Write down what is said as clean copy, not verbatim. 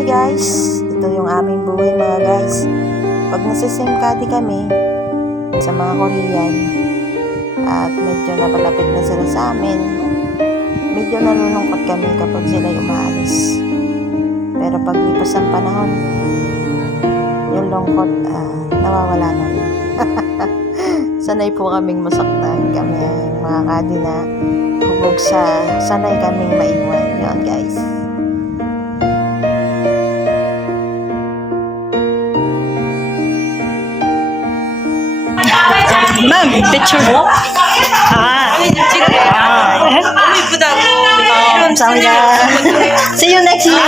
Hi guys, ito yung aming buhay mga guys. Pag nasa-SIM-Cady kami sa mga Korean at medyo napalapit na sila sa amin, medyo nalulungkot kami kapag sila umaalis. Pero pag lipas ang panahon, yung lungkot nawawala na rin. Sanay po kaming masaktan, kami mga kadi na hubog sa sanay kaming maiwan. Yun guys. Ma'am, picture mo? 너무 이쁘다고. 감사합니다. See you next year.